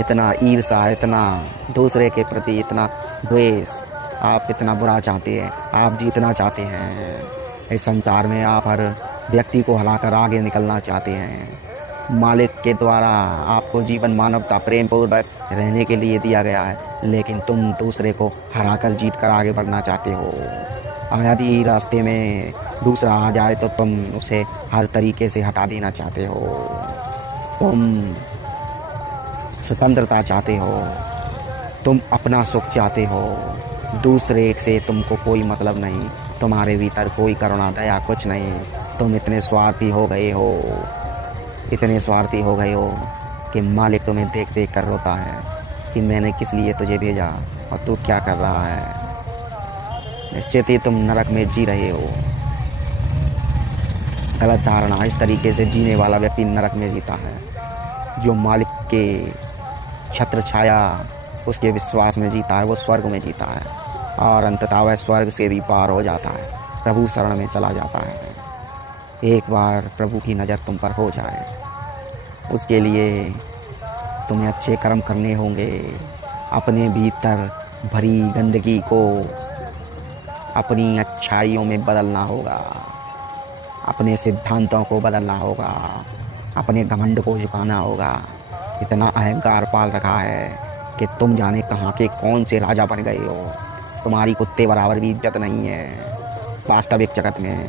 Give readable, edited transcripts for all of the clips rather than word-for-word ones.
इतना ईर्ष्या, इतना दूसरे के प्रति इतना द्वेष, आप इतना बुरा चाहते हैं, आप जीतना चाहते हैं। इस संसार में आप हर व्यक्ति को हराकर आगे निकलना चाहते हैं। मालिक के द्वारा आपको जीवन मानवता प्रेम पूर्वक रहने के लिए दिया गया है, लेकिन तुम दूसरे को हराकर जीत कर आगे बढ़ना चाहते हो। और यदि रास्ते में दूसरा आ जाए तो तुम उसे हर तरीके से हटा देना चाहते हो। तुम स्वतंत्रता चाहते हो, तुम अपना सुख चाहते हो, दूसरे से तुमको कोई मतलब नहीं, तुम्हारे भीतर कोई करुणा दया कुछ नहीं। तुम इतने स्वार्थी हो गए हो, इतने स्वार्थी हो गए हो कि मालिक तुम्हें देख देख कर रोता है कि मैंने किस लिए तुझे भेजा और तू क्या कर रहा है। निश्चित ही तुम नरक में जी रहे हो। गलत धारणा, इस तरीके से जीने वाला व्यक्ति नरक में जीता है। जो मालिक के छत्र छाया उसके विश्वास में जीता है, वो स्वर्ग में जीता है और अंततः वह स्वर्ग से भी पार हो जाता है, प्रभु शरण में चला जाता है। एक बार प्रभु की नज़र तुम पर हो जाए, उसके लिए तुम्हें अच्छे कर्म करने होंगे। अपने भीतर भरी गंदगी को अपनी अच्छाइयों में बदलना होगा, अपने सिद्धांतों को बदलना होगा, अपने घमंड को झुकाना होगा। इतना अहंकार पाल रखा है कि तुम जाने कहाँ के कौन से राजा बन गए हो। तुम्हारी कुत्ते बराबर भी इज्जत नहीं है वास्तविक जगत में।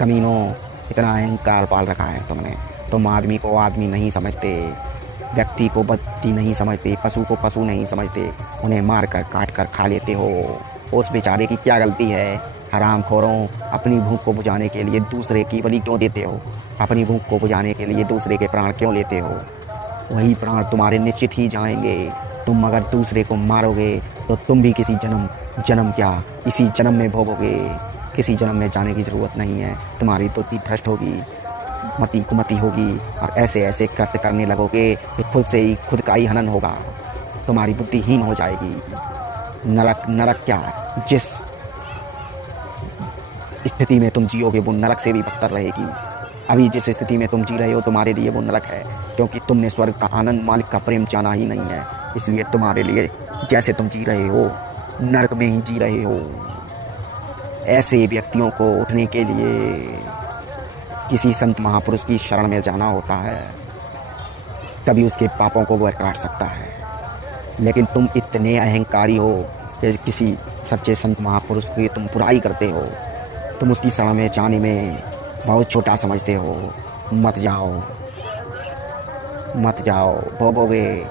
कमीनों, इतना अहंकार पाल रखा है तुमने। तुम आदमी को आदमी नहीं समझते, व्यक्ति को व्यक्ति नहीं समझते, पशु को पशु नहीं समझते, उन्हें मार कर काट कर खा लेते हो। उस बेचारे की क्या गलती है? हरामखोरों, अपनी भूख को बुझाने के लिए दूसरे की बलि क्यों देते हो? अपनी भूख को बुझाने के लिए दूसरे के प्राण क्यों लेते हो? वही प्राण तुम्हारे निश्चित ही जाएंगे। तुम अगर दूसरे को मारोगे तो तुम भी किसी जन्म क्या इसी जन्म में भोगोगे। किसी जन्म में जाने की ज़रूरत नहीं है। तुम्हारी बुद्धि भ्रष्ट होगी, मति कुमति होगी और ऐसे ऐसे कृत्य करने लगोगे कि खुद से ही खुद का ही हनन होगा। तुम्हारी बुद्धिहीन हो जाएगी। नरक क्या, जिस स्थिति में तुम जियोगे वो नरक से भी बदतर रहेगी। अभी जिस स्थिति में तुम जी रहे हो तुम्हारे लिए वो नरक है, क्योंकि तुमने स्वर्ग का आनंद, मालिक का प्रेम जाना ही नहीं है। इसलिए तुम्हारे लिए जैसे तुम जी रहे हो नरक में ही जी रहे हो। ऐसे व्यक्तियों को उठने के लिए किसी संत महापुरुष की शरण में जाना होता है, तभी उसके पापों को वह काट सकता है। लेकिन तुम इतने अहंकारी हो कि किसी सच्चे संत महापुरुष की तुम बुराई करते हो। तुम उसकी शरण में जाने में बहुत छोटा समझते हो। मत जाओ, मत जाओ, भोगोगे।